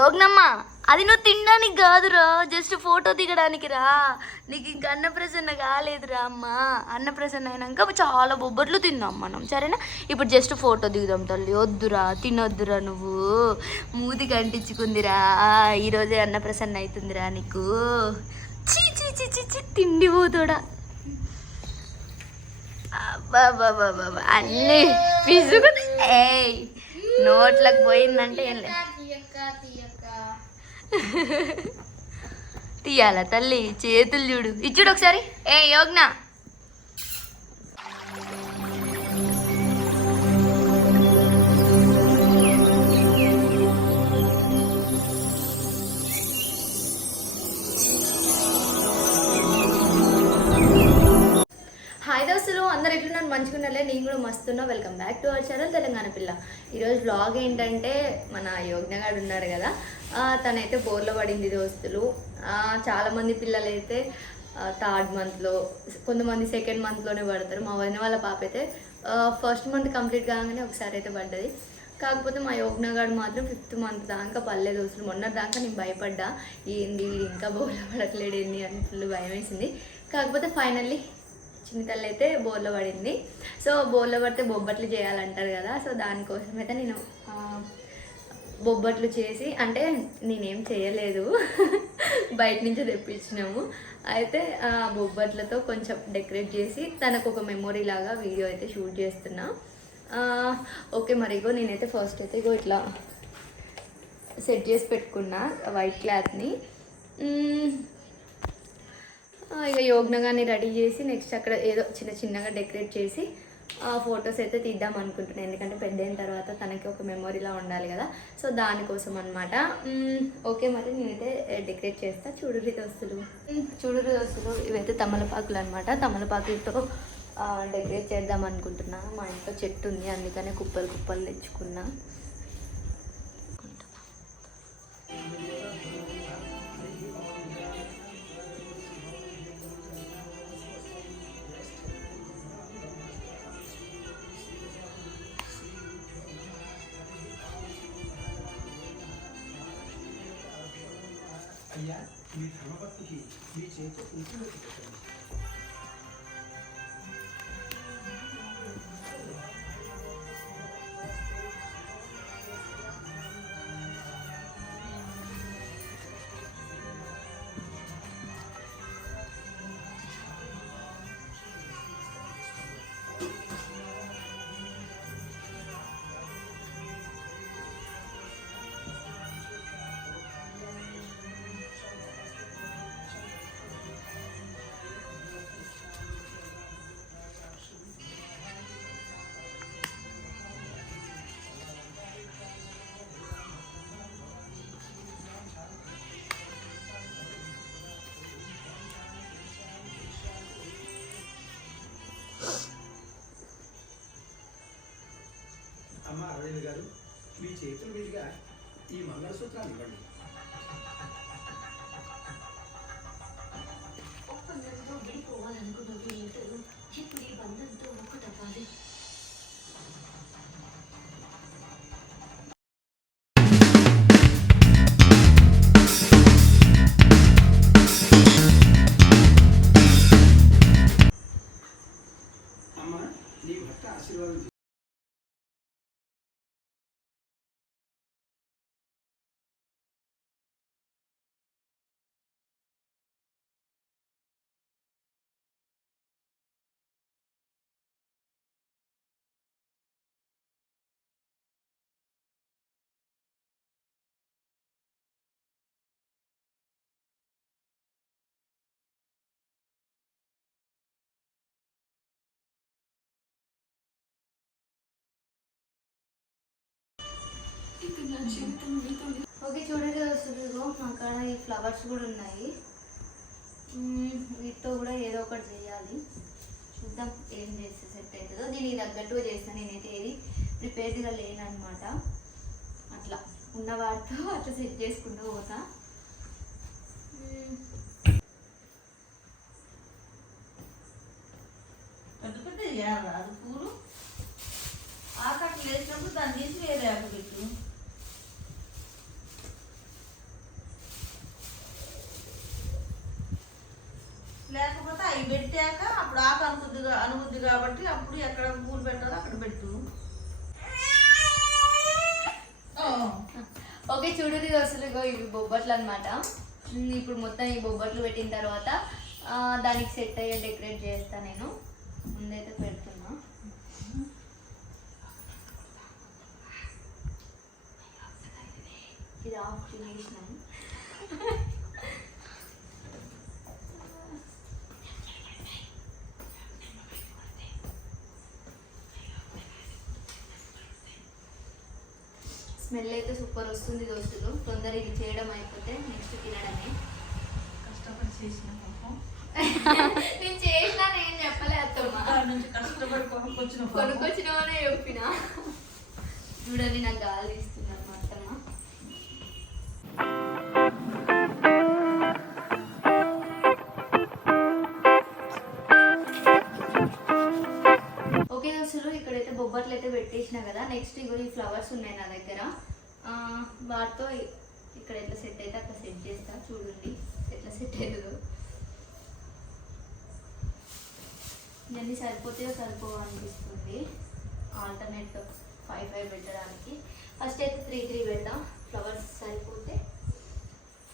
యోగ్నమ్మ అది నువ్వు తినడానికి కాదురా, జస్ట్ ఫోటో దిగడానికి రా. నీకు ఇంకా అన్నప్రసన్న కాలేదురా అమ్మ. అన్నప్రసన్న అయినాక చాలా బొబ్బట్లు తిందాం మనం, సరేనా? ఇప్పుడు జస్ట్ ఫోటో దిగుదాం తల్లి. వద్దురా, తినొద్దురా, నువ్వు మూతికి అంటించుకుందిరా. ఈరోజే అన్నప్రసన్న అవుతుందిరా నీకు. చీ చీ చీ చీ చీ తిండి పోతుడా. బాబా అన్నీ పిసుకు. ఏయ్ నోట్లకు పోయిందంటే ఏం లేదు. తీయాలా తల్లి? చేతులు చూడు, ఇచ్చుడు ఒకసారి. ఏ యోగ్న అందరు ఎట్లున్నారు? మంచిగున్నారులే, నేను కూడా మస్తున్నా. Welcome back to our channel Telangana పిల్ల. ఈరోజు బ్లాగ్ ఏంటంటే, మన యోగ్నగాడు ఉన్నారు కదా, తనైతే బోర్లో పడింది దోస్తులు. చాలామంది పిల్లలు అయితే 3rd మంత్లో, కొంతమంది 2nd మంత్లోనే పడతారు. మా వదిన వాళ్ళ పాప అయితే 1st మంత్ కంప్లీట్ కాగానే ఒకసారి అయితే పడ్డది. కాకపోతే మా యోగ్నగాడు మాత్రం 5th మంత్ దాకా పడలేదు దోస్తులు. మొన్న దాకా నేను భయపడ్డా, ఏంది ఇంకా బోర్లో పడట్లేడు ఏంది అని ఫుల్ భయం వేసింది. కాకపోతే ఫైనల్లీ చిన్న తల్లి అయితే బోర్లో పడింది. సో బోర్లో పడితే బొబ్బట్లు చేయాలంటారు కదా, సో దానికోసం అయితే నేను బొబ్బట్లు చేసి, అంటే నేనేం చేయలేదు, బయట నుంచి తెప్పించినాము. అయితే బొబ్బట్లతో కొంచెం డెకరేట్ చేసి తనకు ఒక మెమొరీ లాగా వీడియో అయితే షూట్ చేస్తున్నా. ఓకే మరి ఇగో నేనైతే ఫస్ట్ అయితే ఇగో ఇట్లా సెట్ చేసి పెట్టుకున్నా వైట్ క్లాత్ని. ఇక యోగ్నగాని రెడీ చేసి నెక్స్ట్ అక్కడ ఏదో చిన్నగా డెకరేట్ చేసి ఫొటోస్ అయితే తీద్దాం అనుకుంటున్నాను. ఎందుకంటే పెద్ద అయిన తర్వాత తనకి ఒక మెమొరీలా ఉండాలి కదా, సో దానికోసం అనమాట. ఓకే మరి నేనైతే డెకరేట్ చేస్తా. చూడురి దోస్తులు ఇవైతే తమలపాకులు అనమాట. తమలపాకులతో డెకరేట్ చేద్దాం అనుకుంటున్నా. మా ఇంట్లో చెట్టు ఉంది, అందుకనే కుప్పలు తెచ్చుకున్నా. అయ్యా మీ ధర్మపత్నికి మీ చేతితో కుంకుమ పెట్టండి. అమ్మ అరవింద్ గారు, మీ చేతుల మీదుగా ఈ మంగళసూత్రాన్ని ఇవ్వండి. ఒప్పందంతో విడిపోవాలనుకున్న వీళ్ళిద్దరూ ఇప్పుడు ఈ బంధంతో ఒక్కటవ్వాలి. అమ్మ నీ భర్త ఆశీర్వాదం. ఓకే చూడండి దోస్తులు, అక్కడ ఈ ఫ్లవర్స్ కూడా ఉన్నాయి. వీటితో కూడా ఏదో ఒకటి చేయాలి. చూద్దాం ఏం చేస్తే సెట్ అవుతుందో. దీనికి తగ్గట్టుగా చేస్తాను. నేనైతే ఏది ప్రిపేర్డ్గా లేనమాట. అట్లా ఉన్న వాటితో అట్లా సెట్ చేసుకుంటూ పోతా. పెద్ద పెద్ద పూలు ఆకట్లు వేసినప్పుడు దాన్ని తీసి వేరే ఆకు పెట్టు. పెట్టాక అప్పుడు ఆకు అనుకుద్ది కాబట్టి అప్పుడు ఎక్కడ పూలు పెట్టాలో అక్కడ పెట్టు. ఓకే చూడు దోస్తులు, ఇగో ఇవి బొబ్బట్లు అనమాట. ఇప్పుడు మొత్తం ఈ బొబ్బట్లు పెట్టిన తర్వాత దానికి సెట్ అయ్యే డెకరేట్ చేస్తా. నేను ముందైతే పెడుతున్నా. ఇది ఆఫ్ చేసినాము. స్మెల్ అయితే సూపర్ వస్తుంది దోస్తులు. తొందర ఇది చేయడం అయిపోతే నెక్స్ట్ తినడమే. కష్టపడి చేసిన పాపం. నేను చేసినా నేను చెప్పలే అత్తమ్మ, నుంచి కష్టపడి కొనుక్కొచ్చిన కొనుక్కొచ్చినవనే చెప్పిన. చూడండి నాకు గాలి ఇస్తున్నారు మా అత్తమ్మ. ఓకే దోస్తులు, ఇక్కడైతే బొబ్బట్లు అయితే పెట్టేసిన కదా. నెక్స్ట్ ఇగో ఈ ఫ్లవర్స్ ఉన్నాయి నా దగ్గర. వాటితో ఇక్కడ ఎట్లా సెట్ అయితే అట్లా సెట్ చేస్తా. చూడండి ఎట్లా సెట్ అవుతుందో. ఇవన్నీ సరిపోతాయో సరిపోవో అనిపిస్తుంది. ఆల్టర్నేట్ 5 పెట్టడానికి ఫస్ట్ అయితే 3 పెడతా. ఫ్లవర్స్ సరిపోతే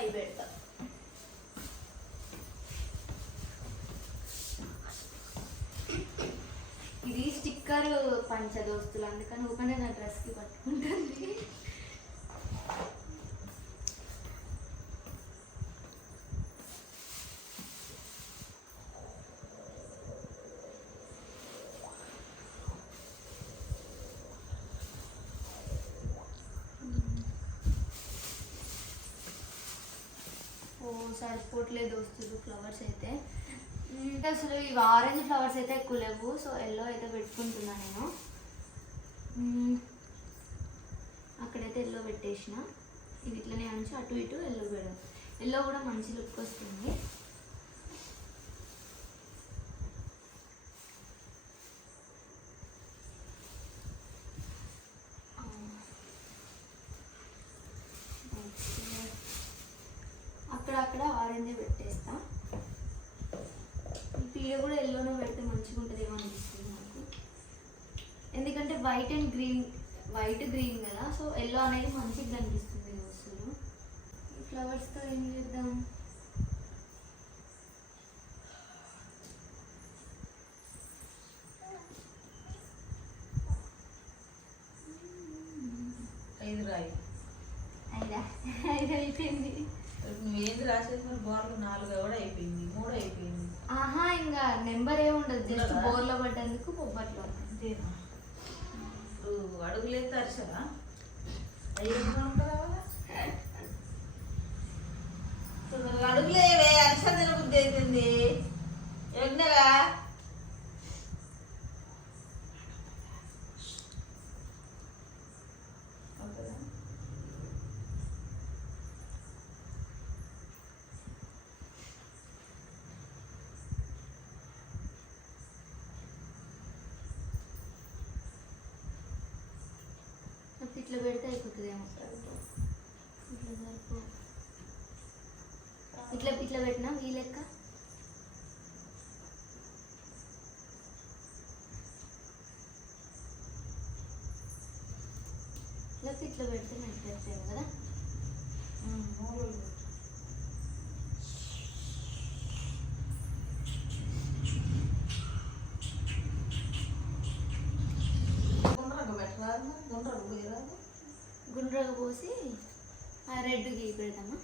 5 పెడతా. ఇది స్టిక్కర్ పంచ దోస్తులు, అందుకని ఊపనే నా డ్రెస్కి పట్టుకుంటుంది. సరిపోవట్లేదు దోస్తులు ఫ్లవర్స్ అయితే. అసలు ఇవి ఆరెంజ్ ఫ్లవర్స్ అయితే ఎక్కువ లేవు, సో ఎల్లో అయితే పెట్టుకుంటున్నా నేను. అక్కడైతే ఎల్లో పెట్టేసిన. ఇవి ఇట్లనే ఉంచి అటు ఇటు ఎల్లో పెడదాం. ఎల్లో కూడా మంచి లుక్ వస్తుంది. అక్కడ ఆరెంజ్ పెట్టేస్తా. పీడ కూడా ఎల్లోనే పెడితే మంచిగా ఉంటుందేమో అనిపిస్తుంది నాకు. ఎందుకంటే white and green, white green కదా, సో ఎల్లో అనేది మంచిగా కనిపిస్తుంది అసలు. ఈ ఫ్లవర్స్తో ఏం చేద్దాం? ఐదు అయిపోయింది. నువ్వేంది రాసేది మరి? బోర్లు 4 కూడా అయిపోయింది, 3 అయిపోయింది. ఆహా, ఇంకా నెంబర్ ఏముండదు, జస్ట్ బోర్లో పడ్డందుకు బొబ్బట్లో. అంతేనా? ఇప్పుడు అడుగులేదు అరిసరా? అడుగులేవే అరిస తినబుద్ధి అవుతుంది. ఎన్నగా ఇట్లా పెడితే అయిపోతుందేమో. ఇట్లా సరిపో. ఇట్లా పెట్టినా ఈ లెక్క. ఇట్లా పెడితే మంచిగా వస్తాయి కదా. గుండ్రగా పోసి ఆ రెడ్ గీ పెడతామా?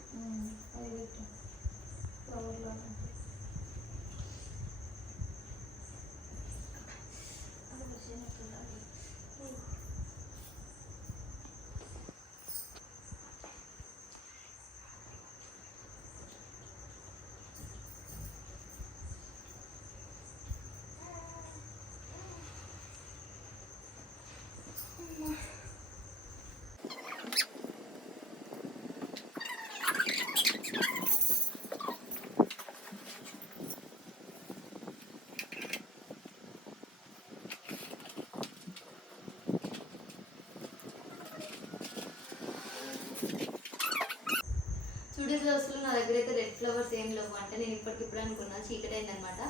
చూడేది అసలు నా దగ్గర అయితే రెడ్ ఫ్లవర్స్ ఏం లేవు. అంటే నేను ఇప్పటికిప్పుడు అనుకున్నా, చీకటి అయిందనమాట.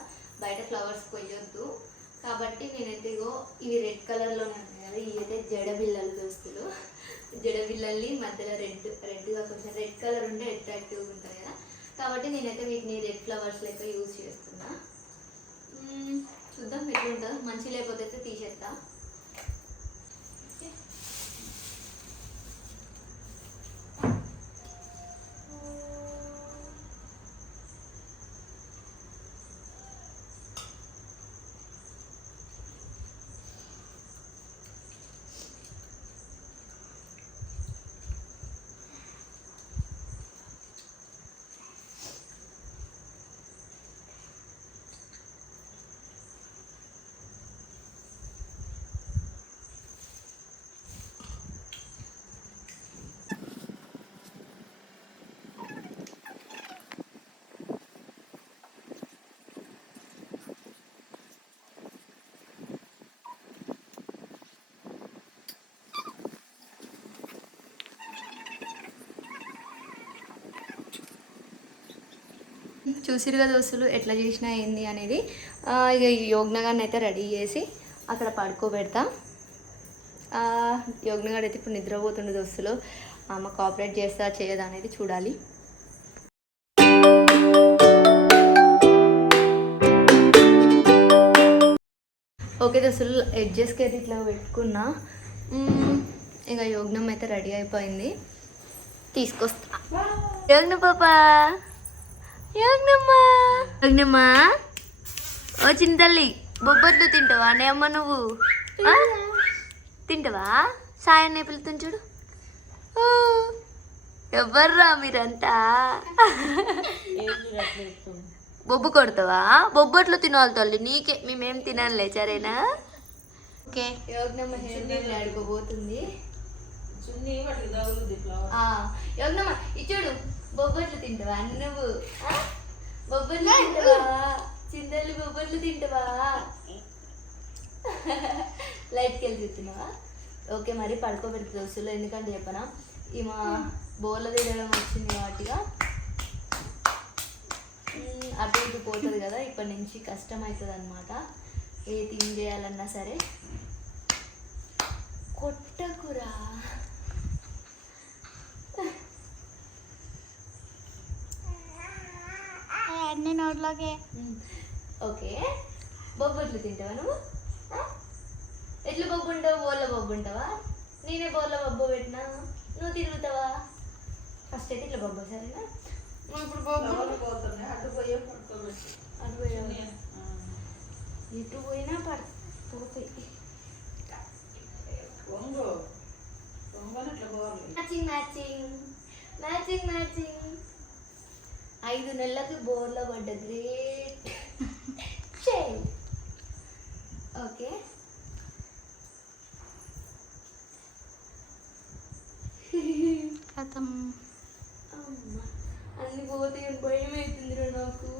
బయట ఫ్లవర్స్ కొయ్యొద్దు. కాబట్టి నేనైతే ఇగో ఇవి రెడ్ కలర్లోనే ఉన్నాయి కదా, ఇవి అయితే జడబిల్లలు దోస్తులు. జడబిల్లల్ని మధ్యలో రెడ్గా కొంచెం రెడ్ కలర్ ఉంటే అట్రాక్టివ్గా ఉంటుంది కదా, కాబట్టి నేనైతే వీటిని రెడ్ ఫ్లవర్స్ లెక్క యూజ్ చేస్తున్నా. చూద్దాం ఎట్లా ఉంటుందో, మంచి లేకపోతే అయితే తీసేస్తా. చూసిరు కదా దోస్తులు ఎట్లా చేసినా ఏంది అనేది. ఇక యోగ్నగారిని అయితే రెడీ చేసి అక్కడ పడుకోబెడతా. యోగ్నగాడు అయితే ఇప్పుడు నిద్రపోతుండే దోస్తులు. అమ్మ కోఆపరేట్ చేస్తా చేయదా అనేది చూడాలి. ఓకే దోస్తులు, ఎడ్జెస్కి అయితే ఇట్లా పెట్టుకున్నా. ఇక యోగ్నం అయితే రెడీ అయిపోయింది, తీసుకొస్తా. యోగ్న పాపా, యోగ్నమ్మా, యోగ్నమ్మా ఓ చిన్న తల్లి, బొబ్బట్లు తింటావా నే అమ్మ నువ్వు? తింటావా? సాయాన్ని పిలుతుంది చూడు. ఎవర్రా మీరంతా? బొబ్బు కొడతావా? బొబ్బట్లు తినాలి తల్లి నీకే, మేమేం తినాలే సరేనా? Okay, యోగ్నమ్మ hair ఆడుకోబోతుంది. యోగ్నమ్మ ఇచ్చుడు, బొబ్బట్లు తింటావా నువ్వు? బొబ్బట్లు తింటావా చింతల్లి? బొబ్బట్లు తింటావా? లైట్కి వెళ్ళి తింటున్నావా? ఓకే, మరి పడుకోబెడుతుంది దోస్తులు. ఎందుకంటే చెప్పనా, ఈమె బోర్ల తినడం వచ్చింది వాటిగా అటు ఇటు పోతుంది కదా, ఇప్పటి నుంచి కష్టం అవుతుంది అనమాట. ఏ తిని చేయాలన్నా సరే. కొట్టకురా, అన్ని నోట్లోకే. ఓకే, బొబ్బట్లు తింటావా నువ్వు? ఎట్లా బొబ్బు ఉంటావు? బోర్ల బొబ్బు ఉంటావా? నేనే బోర్ల బొబ్బు పెట్టినా, నువ్వు తిరుగుతావా? ఫస్ట్ అయితే ఇట్లా బొబ్బ సరేనా? ఇప్పుడు బొబ్బు ఇటు పోయినా పడిపోతాయి. Matching matching matching matching. 5 నెలలకు బోర్లో పడ్డ గ్రేట్ చైల్డ్. ఓకే, అన్ని పోతే భయం అవుతుంది నాకు.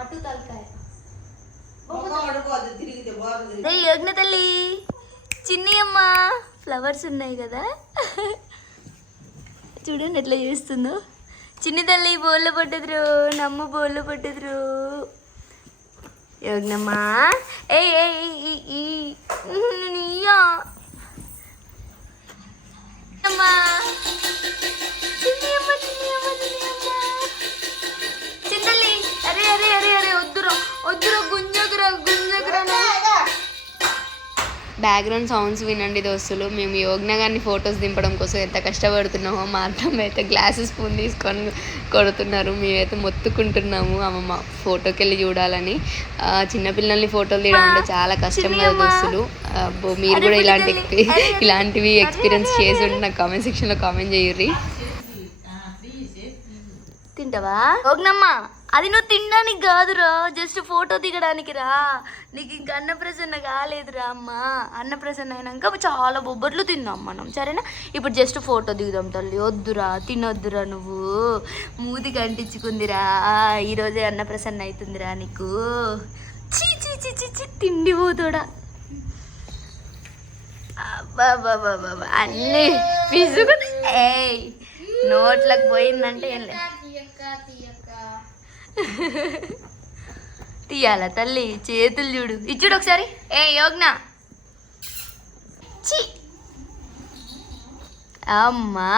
అటు తలకాయ యోగ్న తల్లి, చిన్ని అమ్మ. ఫ్లవర్స్ ఉన్నాయి కదా, చూడండి ఎట్లా చేస్తుందో. చిన్ని తల్లి బోర్లో పడ్డదురు, నమ్మ బోర్లో పడ్డదురు. యోగ్నమ్మా ఏ చింతల్లి, అరే అరే అరే అరే వద్దురా వద్దురా, గుంజకురా గుంజకురా. బ్యాక్గ్రౌండ్ సౌండ్స్ వినండి దోస్తులు. మేము యోగ్న గారిని ఫొటోస్ దింపడం కోసం ఎంత కష్టపడుతున్నామో మా అత్తమ్మ అయితే గ్లాసెస్ స్పూన్ తీసుకొని కొడుతున్నారు. మేమైతే మొత్తుకుంటున్నాము అమ్మమ్మ ఫోటోకి వెళ్ళి చూడాలని. చిన్నపిల్లల్ని ఫోటోలు తీయడం అంటే చాలా కష్టం కదా దోస్తులు. మీరు కూడా ఇలాంటివి ఎక్స్పీరియన్స్ చేసి ఉంటే నాకు కామెంట్ సెక్షన్లో కామెంట్ చేయుర్రి. తింటావా యోగ్నమ్మ? అది నువ్వు తినడానికి కాదురా, జస్ట్ ఫోటో దిగడానికి రా. నీకు ఇంక అన్నప్రసన్న కాలేదురా అమ్మ. అన్నప్రసన్న అయినాక చాలా బొబ్బట్లు తిందాం మనం సరేనా? ఇప్పుడు జస్ట్ ఫోటో దిగుదాం తల్లి. వద్దురా, తినొద్దురా, నువ్వు మూతికి అంటించుకుందిరా. ఈరోజే అన్నప్రసన్న అవుతుందిరా నీకు. చీ చీ చీ చీ చీ, తిండి పోతాడా బాబా అన్నీ పిసుకు. నోట్లకు పోయిందంటే ఏం లేదు. తీయాల తల్లి చేతులు చూడు ఇచ్చుడు ఒకసారి ఏ యోగ్న చి అమ్మా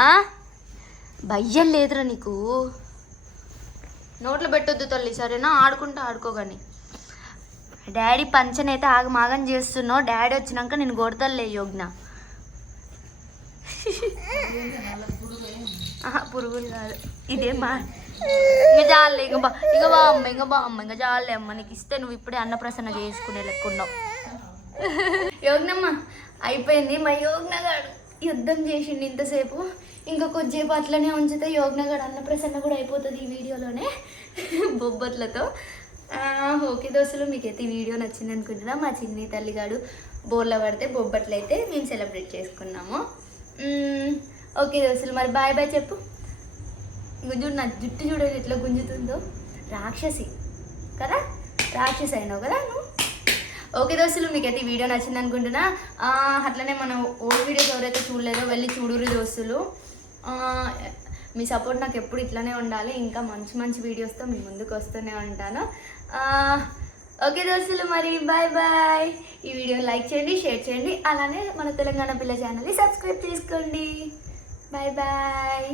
భయ్యం లేదురా నీకు నోట్లో పెట్టొద్దు తల్లి సరేనా ఆడుకుంటా ఆడుకోగాని డాడీ పంచనైతే ఆగమాగం చేస్తున్నావు డాడీ వచ్చినాక నేను కొడతలే యోగ్న పురుగులు కాదు ఇదే మా ఇంకా చాలే ఇక బా అమ్మ ఇంకా చాలే అమ్మ నీకు ఇస్తే నువ్వు ఇప్పుడే అన్నప్రసన్న చేసుకునే లెక్కున్నావు యోగ్నమ్మ అయిపోయింది మా యోగ్నగాడు యుద్ధం చేసిండు ఇంతసేపు ఇంకా కొద్దిసేపు అట్లనే ఉంచితే యోగ్నగాడు అన్నప్రసన్న కూడా అయిపోతుంది ఈ వీడియోలోనే బొబ్బట్లతో ఓకే దోస్తులు మీకైతే ఈ వీడియో నచ్చింది అనుకుంటున్నా మా చిన్ని తల్లిగాడు బోర్లో పడితే బొబ్బట్లు అయితే మేము సెలబ్రేట్ చేసుకున్నాము ఓకే దోస్తులు మరి బాయ్ బాయ్ చెప్పు ఇంక చూడు నా జుట్టు చూడదు ఎట్లా గుంజుతుందో రాక్షసి కదా రాక్షసి అయినావు కదా నువ్వు ఓకే దోస్తులు మీకైతే ఈ వీడియో నచ్చింది అనుకుంటున్నా అట్లనే మన ఓల్డ్ వీడియోస్ ఎవరైతే చూడలేదో వెళ్ళి చూడురు దోస్తులు మీ సపోర్ట్ నాకు ఎప్పుడు ఇట్లానే ఉండాలి ఇంకా మంచి మంచి వీడియోస్తో మీ ముందుకు వస్తూనే ఉంటాను ఓకే దోస్తులు మరి బాయ్ బాయ్ ఈ వీడియో లైక్ చేయండి షేర్ చేయండి అలానే మన తెలంగాణ పిల్ల ఛానల్ని సబ్స్క్రైబ్ చేసుకోండి బాయ్ బాయ్